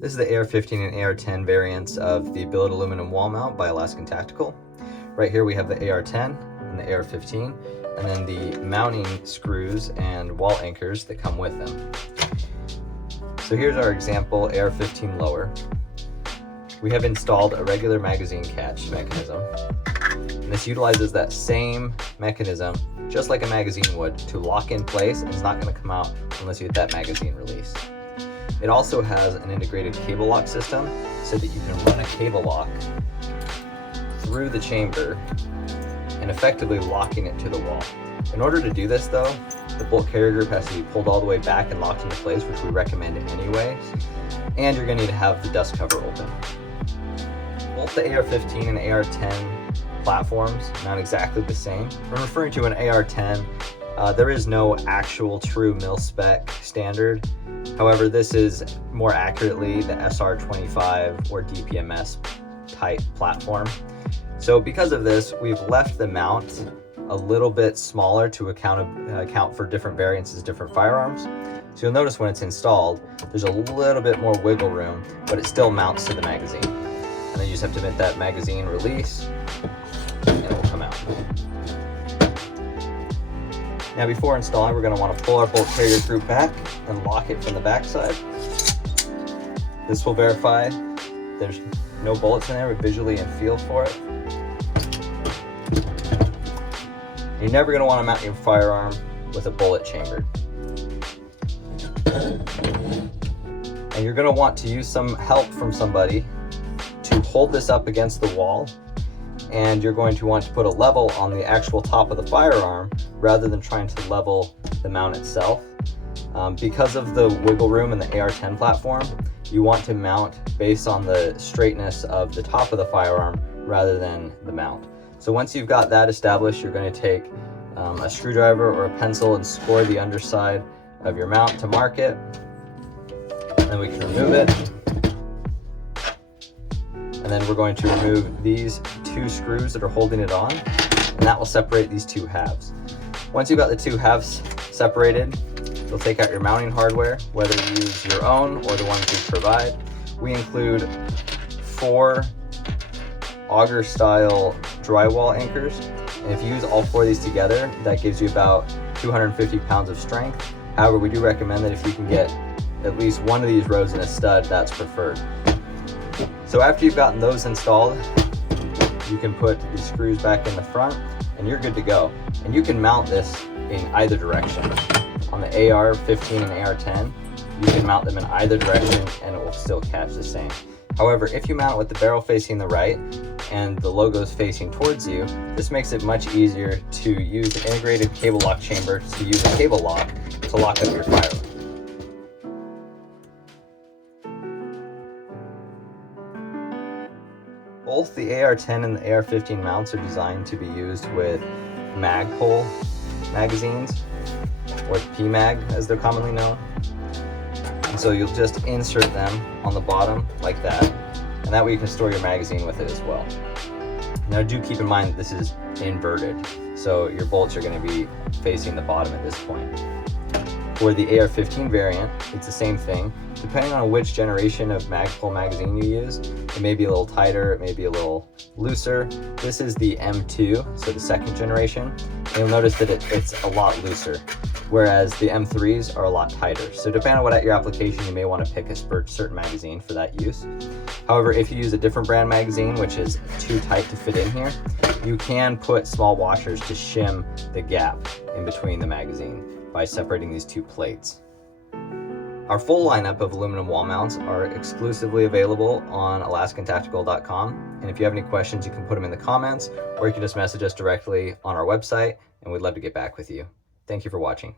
This is the AR-15 and AR-10 variants of the billet aluminum wall mount by Alaskan Tactical. Right here we have the AR-10 and the AR-15, and then the mounting screws and wall anchors that come with them. So here's our example AR-15 lower. We have installed a regular magazine catch mechanism. And this utilizes that same mechanism, just like a magazine would, to lock in place, and it's not going to come out unless you hit that magazine release. It also has an integrated cable lock system so that you can run a cable lock through the chamber and effectively locking it to the wall. In order to do this though, the bolt carrier group has to be pulled all the way back and locked into place, which we recommend anyways, and you're going to need to have the dust cover open. Both the AR-15 and AR-10 platforms mount exactly the same. When referring to an AR-10, there is no actual true mil-spec standard. However, this is more accurately the SR25 or DPMS type platform. So because of this, we've left the mount a little bit smaller to account for different variances, different firearms. So you'll notice when it's installed, there's a little bit more wiggle room, but it still mounts to the magazine. And then you just have to hit that magazine release, and it will come out. Now before installing, we're going to want to pull our bolt carrier group back and lock it from the back side. This will verify there's no bullets in there, but visually and feel for it. You're never going to want to mount your firearm with a bullet chamber. And you're going to want to use some help from somebody to hold this up against the wall, and you're going to want to put a level on the actual top of the firearm rather than trying to level the mount itself. Because of the wiggle room in the AR-10 platform, you want to mount based on the straightness of the top of the firearm rather than the mount. So once you've got that established, you're going to take a screwdriver or a pencil and score the underside of your mount to mark it. Then we can remove it. And then we're going to remove these two screws that are holding it on, and that will separate these two halves. Once you've got the two halves separated, you'll take out your mounting hardware, whether you use your own or the ones we provide. We include 4 auger style drywall anchors, and if you use all 4 of these together, that gives you about 250 pounds of strength. However, we do recommend that if you can get at least one of these rows in a stud, that's preferred. So after you've gotten those installed, you can put the screws back in the front and you're good to go. And you can mount this in either direction. On the AR-15 and AR-10, you can mount them in either direction and it will still catch the same. However, if you mount it with the barrel facing the right and the logos facing towards you, this makes it much easier to use the integrated cable lock chamber to use a cable lock to lock up your firearm. Both the AR-10 and the AR-15 mounts are designed to be used with Magpul magazines, or PMag as they're commonly known. And so you'll just insert them on the bottom like that, and that way you can store your magazine with it as well. Now do keep in mind that this is inverted, so your bolts are going to be facing the bottom at this point. For the AR-15 variant, it's the same thing. Depending on which generation of Magpul magazine you use, it may be a little tighter, it may be a little looser. This is the M2, so the second generation. And you'll notice that it's a lot looser, whereas the M3s are a lot tighter. So depending on what your application, you may want to pick a certain magazine for that use. However, if you use a different brand magazine, which is too tight to fit in here, you can put small washers to shim the gap in between the magazine by separating these two plates. Our full lineup of aluminum wall mounts are exclusively available on alaskantactical.com, and if you have any questions, you can put them in the comments, or you can just message us directly on our website, and we'd love to get back with you. Thank you for watching.